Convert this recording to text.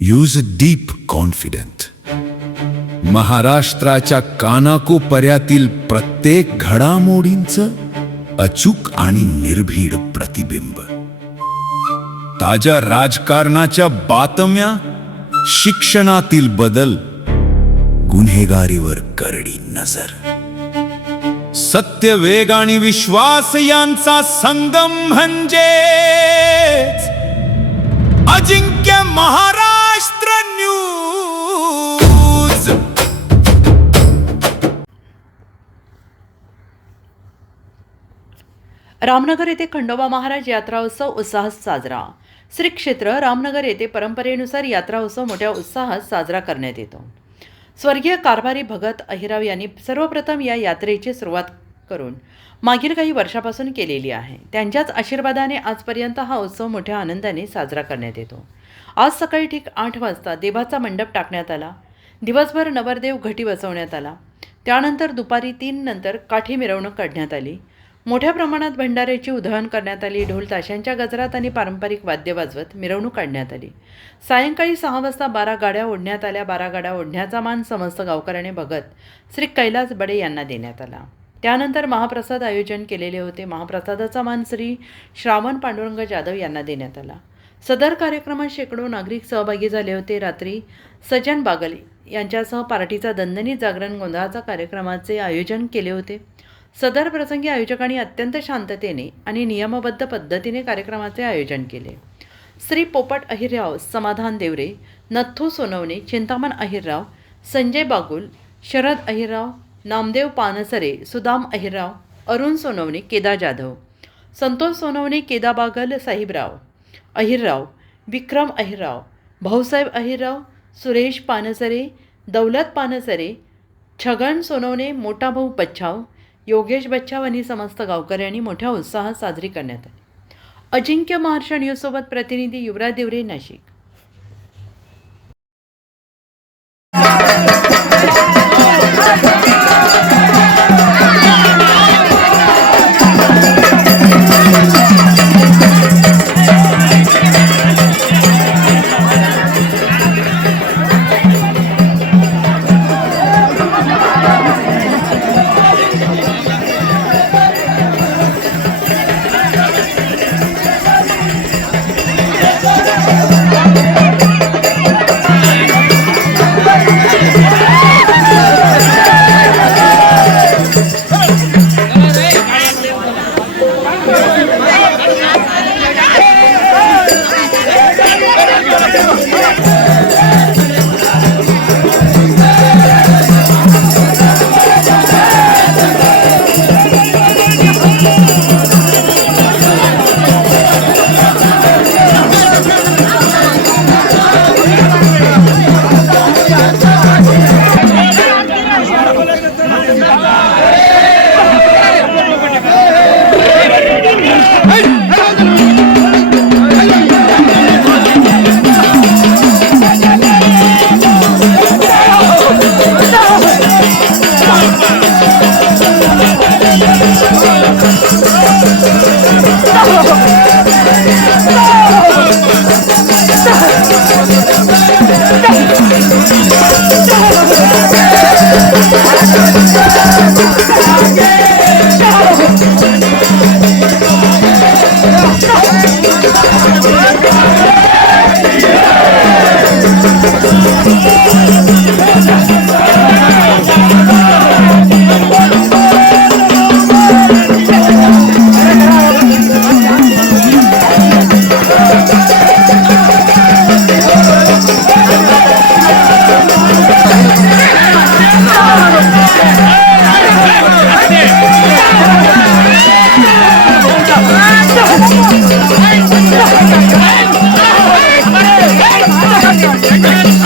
Use deep confident. महाराष्ट्राच्या कानाकोपऱ्यातील प्रत्येक घडामोडींचं अचूक आणि निर्भीड प्रतिबिंब. ताज्या राजकारणाच्या बातम्या, शिक्षणातील बदल, गुन्हेगारीवर करडी नजर. सत्य, वेग आणि विश्वास यांचा संगम म्हणजे अजिंक्य महाराष्ट्र न्यूज. रामनगर येथे खंडोबा महाराज यात्रा उत्सव उत्साहात साजरा. श्री क्षेत्र रामनगर येथे परंपरेनुसार यात्रा उत्सव मोठ्या उत्साहात साजरा करण्यात येतो. स्वर्गीय कारभारी भगत अहिराव यांनी सर्वप्रथम या यात्रेची सुरुवात करून मागील काही वर्षापासून केलेली आहे. त्यांच्याच आशीर्वादाने आजपर्यंत हा उत्सव मोठ्या आनंदाने साजरा करण्यात येतो. आज सकाळी ठीक 8 वाजता देवाचा मंडप टाकण्यात आला. दिवसभर नवरदेव घटी बसवण्यात आला. त्यानंतर दुपारी 3 नंतर काठी मिरवणूक काढण्यात आली. मोठ्या प्रमाणात भंडाऱ्याची उधळण करण्यात आली. ढोल ताशांच्या गजरात आणि पारंपरिक वाद्य वाजवत मिरवणूक काढण्यात आली. सायंकाळी 6 वाजता 12 गाड्या ओढण्यात आल्या. 12 गाड्या ओढण्याचा मान समस्त गावकऱ्याने भगत श्री कैलास बडे यांना देण्यात आला. त्यानंतर महाप्रसाद आयोजन केलेले होते. महाप्रसादाचा मान श्री श्रावण पांडुरंग जाधव यांना देण्यात आला. सदर कार्यक्रमात शेकडो नागरिक सहभागी झाले होते. रात्री सजन बागल यांच्यासह पार्टीचा दणदणीत जागरण गोंधळाचा कार्यक्रमाचे आयोजन केले होते. सदर प्रसंगी आयोजकांनी अत्यंत शांततेने आणि नियमबद्ध पद्धतीने कार्यक्रमाचे आयोजन केले. श्री पोपट अहिरराव, समाधान देवरे, नथू सोनवणे, चिंतामण अहिरराव, संजय बागुल, शरद अहिरराव, नामदेव पानसरे, सुदाम अहिरराव, अरुण सोनवणे, केदार जाधव, संतोष सोनवणे, केदा बागल, साहिबराव अहिरराव, विक्रम अहिरराव, भाऊसाहेब अहिरराव, सुरेश पानसरे, दौलत पानसरे, छगन सोनवणे, मोठा भाऊ बच्छाव, योगेश बच्छाव आणि समस्त गावकऱ्यांनी मोठ्या उत्साहात साजरी करण्यात आली. अजिंक्य महाराष्ट्र न्यूजसोबत प्रतिनिधी युवराज देवरे, नाशिक. Hey!